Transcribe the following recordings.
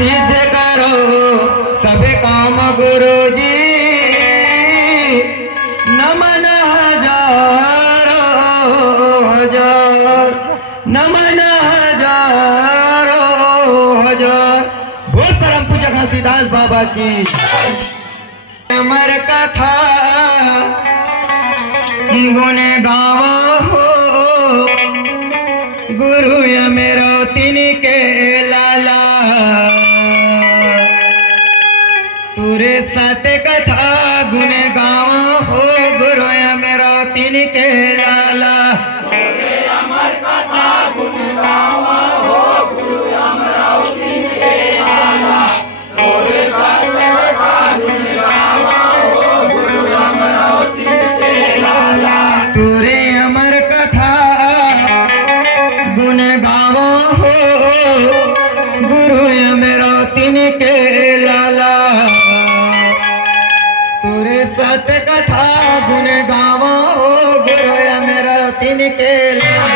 सिद्ध करो सब काम गुरु जी। नमन हजारों हजार, नमन हजारों हजार। बोल परम पूज्य घासीदास बाबा की। अमर कथा गुण गावो हो गुरु मेरो तिनके लाला। तुरे साथ कथा गुण गावो हो गुरु मेरो तिनके लाला। तुरे अमर कथा गुण गावो हो गुरु मेरो तिनके लाला। तुरे साथ कथा गुण गावो हो गुरु मेरो तिनके लाला। तुरे अमर कथा गुण गावो हो गुरु मेरो तिनके लाला। तुरे सत कथा गुण गावो हो गुरु मेरो तिनके लाला।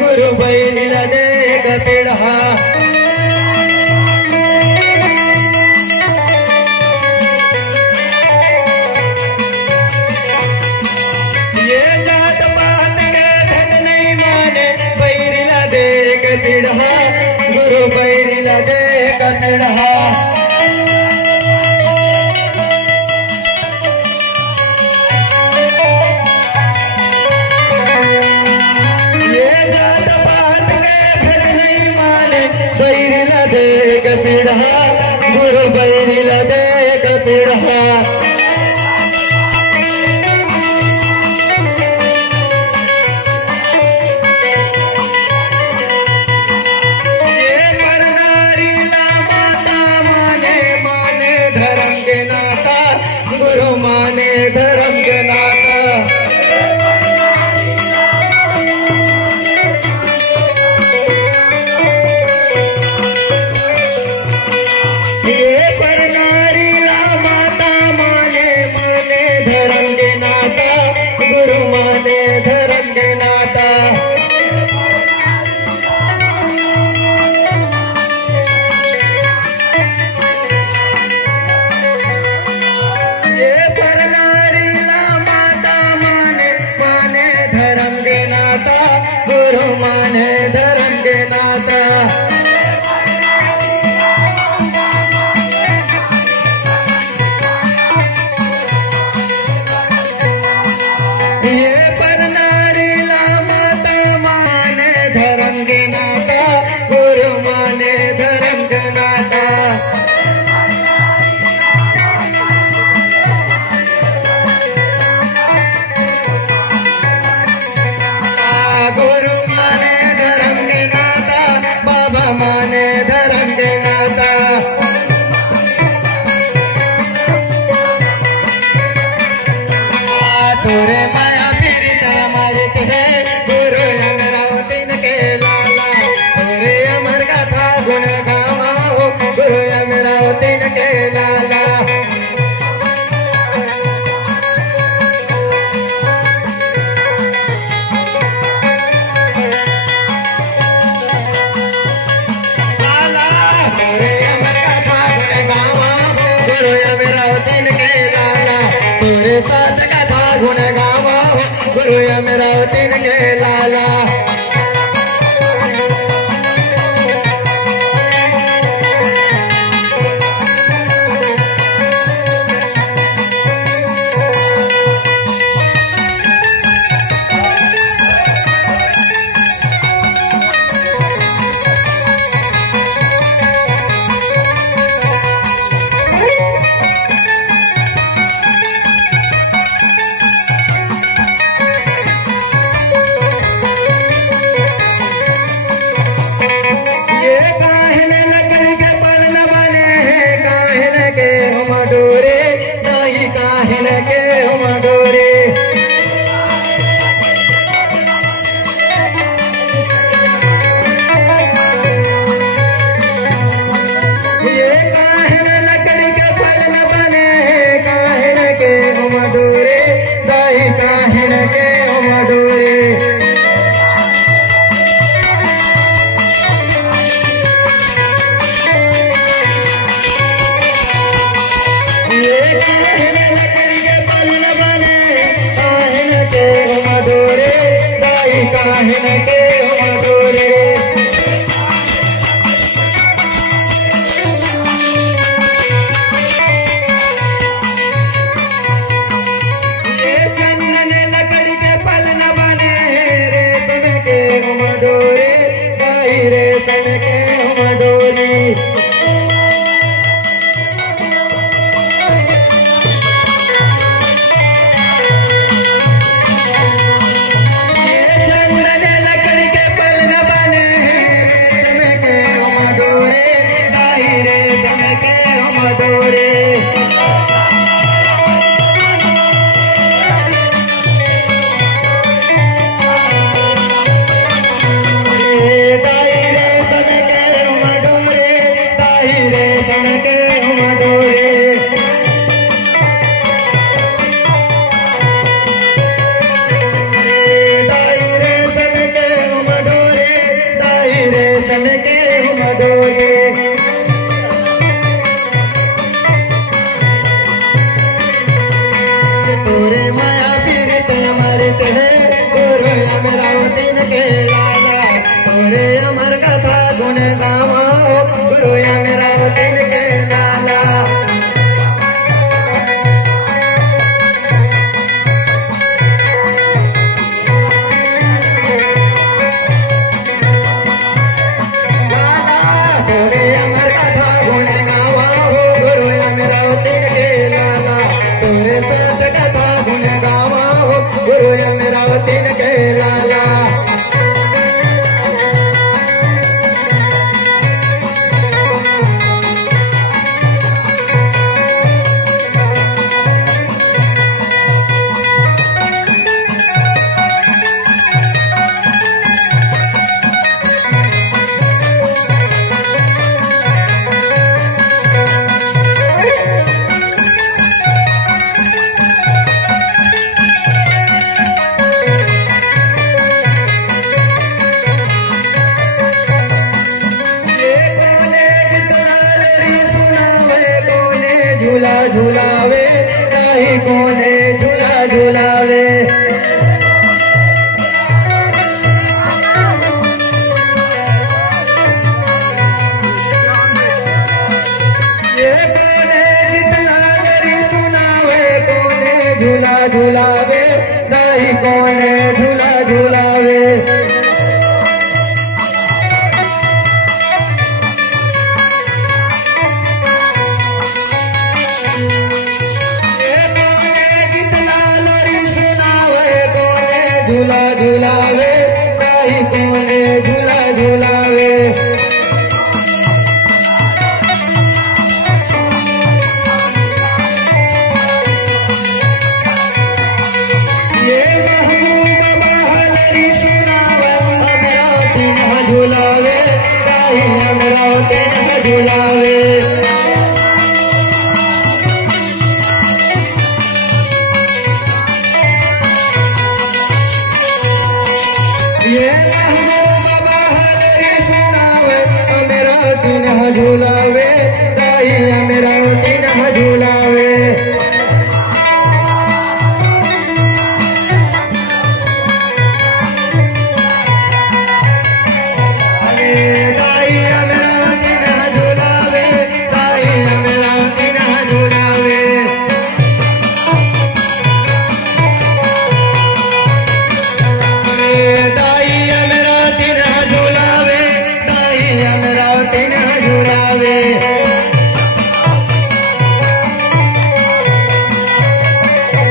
गुरु बैला देग पिढ़ा। ये जात पात के भेद नहीं माने बैरिला देग पिढ़ा। गुरु बैरिला देग पिढ़ा। बैरिला देग पिढ़ा गुरु बैरिला देग पिढ़ा। ये पर नारी ला माता माने माने धर्म के नाता। गुरु माने धर्म के नाता। ये पर नारी ला माता माने गुण गावा हो गुरु अमरावती के लाला। झुलावे ताही कोने झूला झुलावे। ये कोने गीतलारी सुनावे कोने झूला झुलावे ताही कोने झूला झुलावे। झूला झुलावे ताही कोने झूला झुलावे। ये महबूब बहलरी सुनावे अमरावती न झुलावे ताही अमरावती न झुलावे। ये महबूब बहलरी सुनावे अमरावती न झुलावे ताही अमरावती न झुलावे।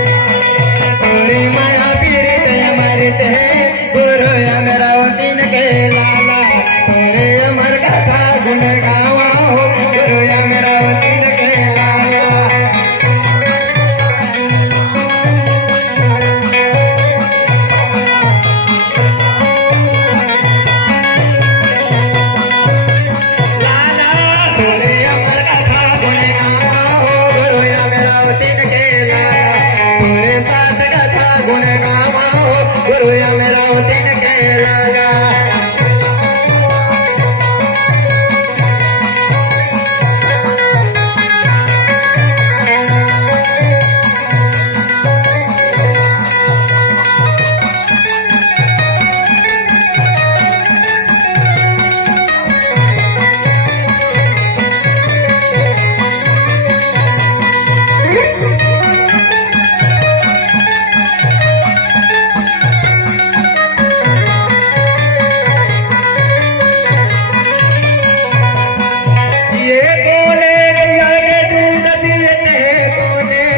तोरे माया पीरित अमृत है गुरु अमरावती के लाला तोरे अमर कथा गुण गावा हो गुरु अमरावती के लाला तोरे अमर कथा गुण गावा हो गुरु अमरावती के लाला तोरे साथ कथा गुण गावा हो गुरु अमरावती के लाला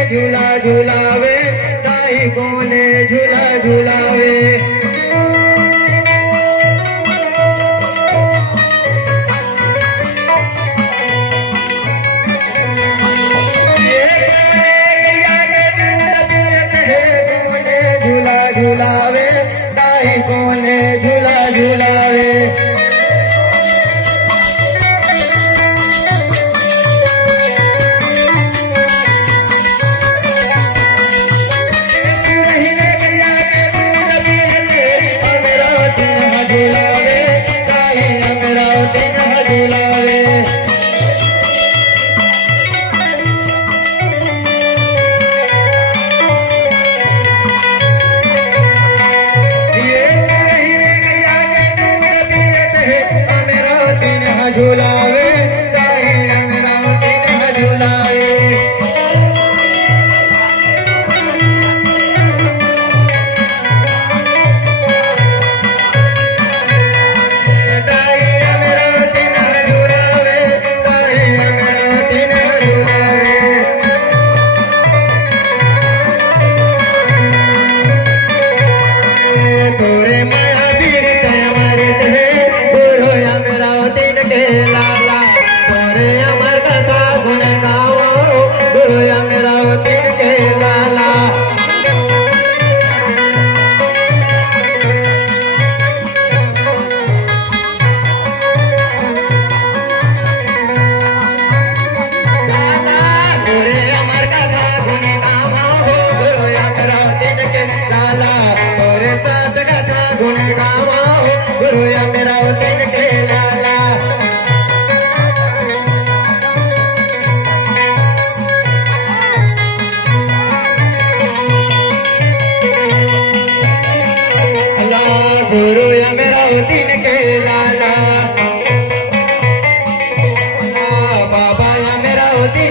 झूला झूलावे ताई कोने झूला झूलावे ये कोने झूला झूलावे ताई कोने झूला झूलावे झूलावे ताई अमरावती ने झूलावे ताई अमरावती ने झूलावे ताई अमरावती ने झूलावे तोरे माया पीरित अमृत है गुरु अमरावती के लाला तोरे अमर कथा गुण गावो गुरु अमरावती के लाला तोरे अमर कथा गुण गावो गुरु अमरावती के लाला तोरे साथ कथा गुण गावो गुरु अमरावती के लाला गुरु अमरावती के लाला बाबा अमरावती